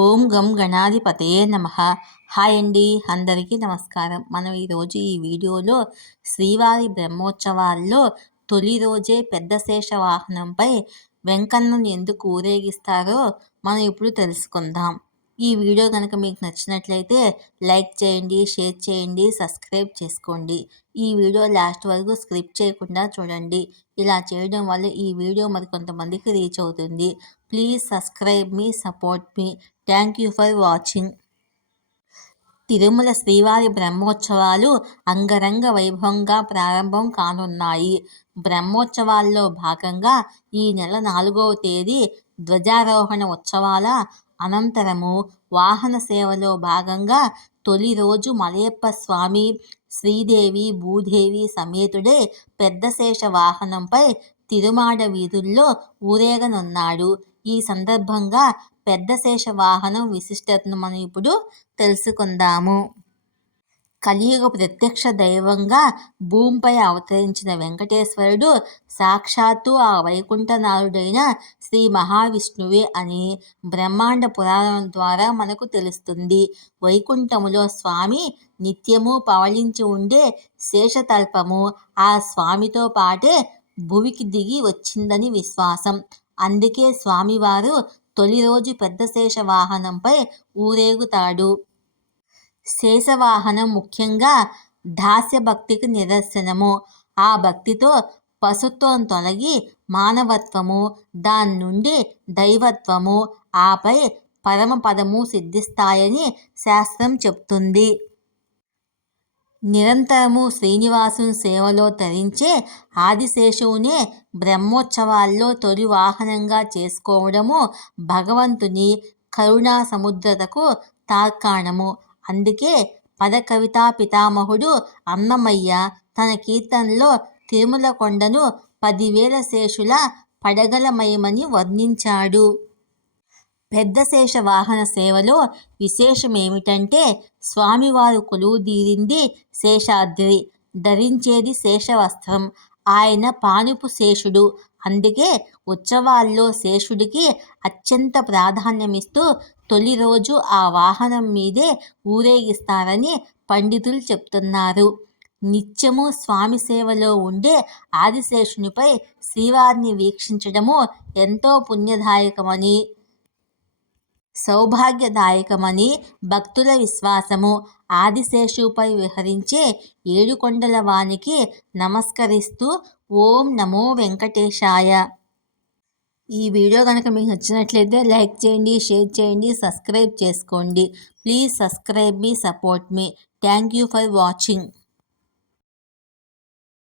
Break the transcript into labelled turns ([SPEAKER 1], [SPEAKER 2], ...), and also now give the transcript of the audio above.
[SPEAKER 1] ఓం గం గణాధిపతయే నమ. హాయ్ అండి అందరికీ నమస్కారం. మనం ఈరోజు ఈ వీడియోలో శ్రీవారి బ్రహ్మోత్సవాల్లో తొలి రోజే పెద్ద శేష వాహనంపై వెంకన్నను ఎందుకు ఊరేగిస్తారో మనం ఇప్పుడు తెలుసుకుందాం. ఈ వీడియో కనుక మీకు నచ్చినట్లయితే లైక్ చేయండి షేర్ చేయండి సబ్స్క్రైబ్ చేసుకోండి. ఈ వీడియో లాస్ట్ వరకు స్క్రిప్ట్ చేయకుండా చూడండి. ఇలా చేయడం వల్ల ఈ వీడియో మరి కొంతమందికి రీచ్ అవుతుంది. ప్లీజ్ సబ్స్క్రైబ్ మీ support me. Thank you for watching Tirumala శ్రీవారి బ్రహ్మోత్సవాలు అంగరంగ వైభవంగా ప్రారంభం కానున్నాయి. బ్రహ్మోత్సవాల్లో భాగంగా ఈ నెల నాలుగవ తేదీ ధ్వజారోహణ ఉత్సవాల అనంతరము వాహన సేవలో భాగంగా తొలి రోజు మలయప్ప స్వామి శ్రీదేవి భూదేవి సమేతుడే పెద్దశేష వాహనంపై తిరుమాడ వీధుల్లో ఊరేగనున్నాడు. ఈ సందర్భంగా పెద్దశేష వాహనం విశిష్టతను మనం ఇప్పుడు తెలుసుకుందాము. కలియుగ ప్రత్యక్ష దైవంగా భూమిపై అవతరించిన వెంకటేశ్వరుడు సాక్షాత్తు ఆ వైకుంఠనాథుడైన శ్రీ మహావిష్ణువే అని బ్రహ్మాండ పురాణం ద్వారా మనకు తెలుస్తుంది. వైకుంఠములో స్వామి నిత్యము పవళించి ఉండే శేషతల్పము ఆ స్వామితో పాటే భువికి దిగి వచ్చిందని విశ్వాసం. అందుకే స్వామివారు తొలి రోజు పెద్ద శేష వాహనంపై ఊరేగుతాడు. శేషవాహనం ముఖ్యంగా దాస్య భక్తికి నిదర్శనము. ఆ భక్తితో పశుత్వం తొలగి మానవత్వము దాని నుండి దైవత్వము ఆపై పరమపదము సిద్ధిస్తాయని శాస్త్రం చెప్తుంది. నిరంతరము శ్రీనివాసుని సేవలో తరించే ఆదిశేషువునే బ్రహ్మోత్సవాల్లో తొలి వాహనంగా చేసుకోవడము భగవంతుని కరుణా సముద్రతకు తార్కాణము. అందుకే పదకవితా పితామహుడు అన్నమయ్య తన కీర్తనలో తిరుమల కొండను పదివేల శేషుల పడగలమయమని వర్ణించాడు. పెద్ద శేష వాహన సేవలో విశేషమేమిటంటే స్వామివారు కొలువుదీరింది శేషాద్రి ధరించేది శేషవస్త్రం. ఆయన పానుపు శేషుడు. అందుకే ఉత్సవాల్లో శేషుడికి అత్యంత ప్రాధాన్యమిస్తూ తొలి రోజు ఆ వాహనం మీదే ఊరేగిస్తారని పండితులు చెప్తున్నారు. నిత్యము స్వామి సేవలో ఉండే ఆదిశేషునిపై శ్రీవారిని వీక్షించడము ఎంతో పుణ్యదాయకమని సౌభాగ్యదాయకమని భక్తుల విశ్వాసము. ఆదిశేషుపై విహరించే ఏడుకొండల వానికి నమస్కరిస్తూ ఓం నమో వెంకటేశాయ. ఈ వీడియో కనుక మీకు నచ్చినట్లయితే లైక్ చేయండి షేర్ చేయండి సబ్స్క్రైబ్ చేసుకోండి. ప్లీజ్ సబ్స్క్రైబ్ మీ support me. Thank you for watching.